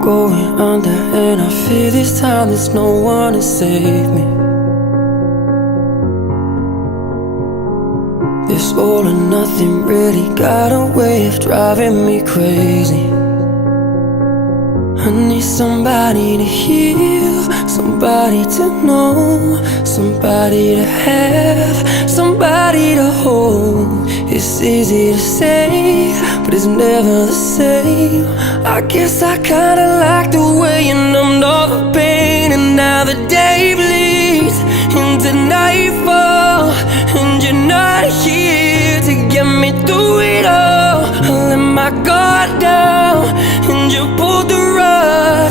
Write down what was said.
going under, and I fear this time there's no one to save me. This all or nothing really got a way of driving me crazy. I need somebody to heal, somebody to know, somebody to have, somebody to hold. It's easy to say, but it's never the same. I guess I kinda like the way you numbed all the pain, and now the day bleeds into nightfall, and you're not here to get me through it all. I let my guard down, and you pulled the rug.